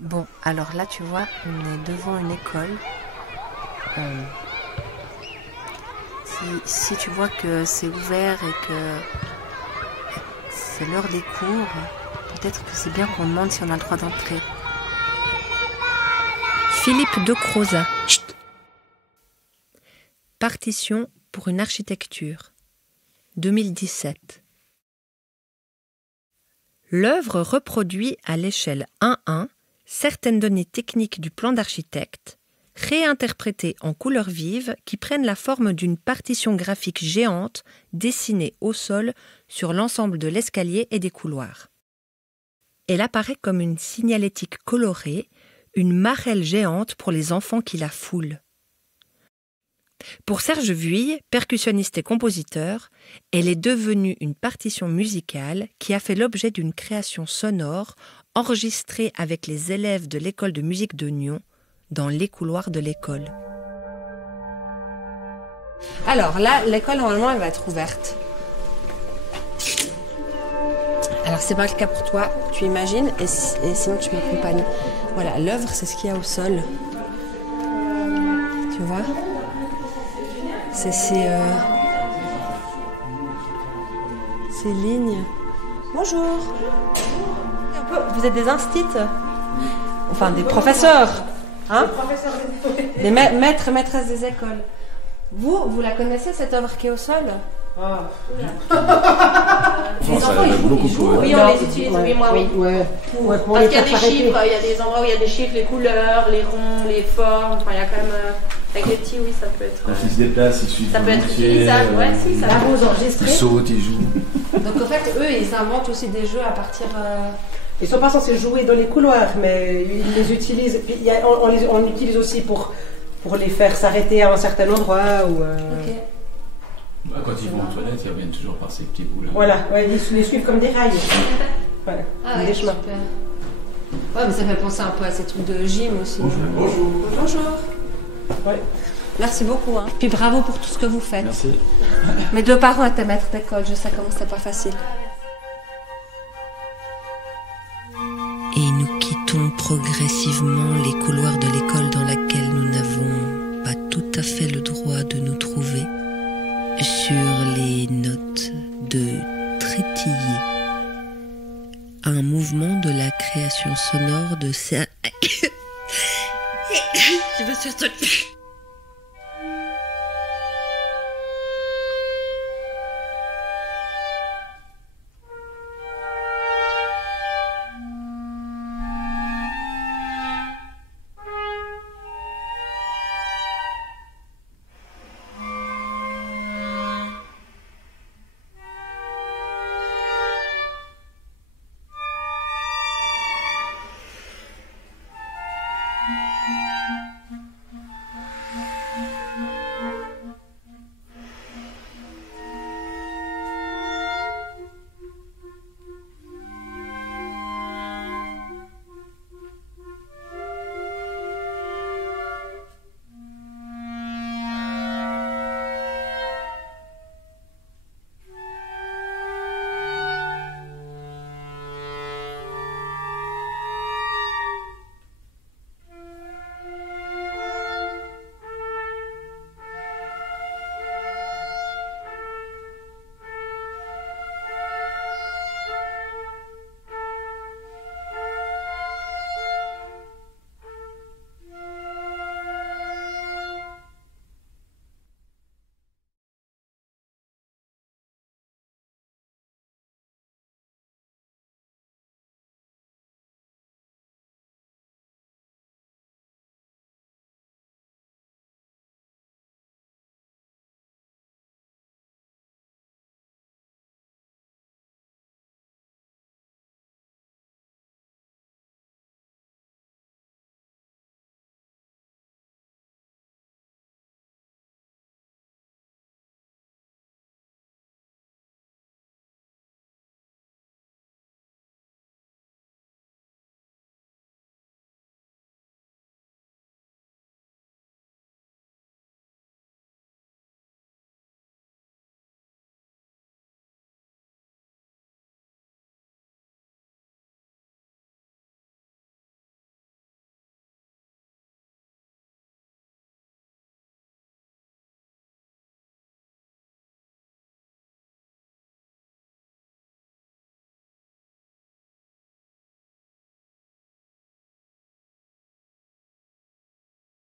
Bon, alors là, tu vois, on est devant une école. Si tu vois que c'est ouvert et que c'est l'heure des cours, peut-être que c'est bien qu'on demande si on a le droit d'entrer. Philippe de Crozat. Chut. Partition pour une architecture. 2017. L'œuvre reproduit à l'échelle 1:1 certaines données techniques du plan d'architecte, réinterprétées en couleurs vives qui prennent la forme d'une partition graphique géante dessinée au sol sur l'ensemble de l'escalier et des couloirs. Elle apparaît comme une signalétique colorée, une marelle géante pour les enfants qui la foulent. Pour Serge Vuille, percussionniste et compositeur, elle est devenue une partition musicale qui a fait l'objet d'une création sonore enregistrée avec les élèves de l'école de musique de Nyon dans les couloirs de l'école. Alors là, l'école, normalement, elle va être ouverte. Alors, c'est pas le cas pour toi, tu imagines, et sinon tu m'accompagnes. Voilà, l'œuvre, c'est ce qu'il y a au sol. Tu vois ? C'est ces lignes. Bonjour. Vous êtes des instits, enfin des professeurs, hein ? Des maîtres et maîtresses des écoles. Vous la connaissez cette œuvre qui est au sol ? Les enfants, ils jouent. Oui, on les utilise, oui, moi, oui. Parce qu'il y a des chiffres, il y a des endroits où il y a des chiffres, les couleurs, les ronds, les formes, enfin, il y a quand même... Avec les petits, oui, ça peut être... Quand ils se déplacent, ils suivent. Ça peut être utilisable, ouais, si, ça Vous enregistrez. Ils sautent, ils jouent. Donc en fait, eux, ils inventent aussi des jeux à partir... Ils sont pas censés jouer dans les couloirs, mais ils les utilisent. Puis on utilise aussi pour les faire s'arrêter à un certain endroit. Ou, Bah, quand ils vont aux toilettes, ils reviennent toujours par ces petits bouts-là. Voilà, ouais, ils les suivent comme des rails. Voilà, Ah des ouais, chemins. super. Ouais, mais ça fait penser un peu à ces trucs de gym aussi. Bonjour. Bonjour. Ouais. Merci beaucoup. Hein. Puis bravo pour tout ce que vous faites. Merci. Mes deux parents étaient maîtres d'école, je sais comment c'était pas facile. Et nous quittons progressivement les couloirs de l'école dans laquelle nous n'avons pas tout à fait le droit de nous trouver, sur les notes de Trétiller, un mouvement de la création sonore de... Je me suis...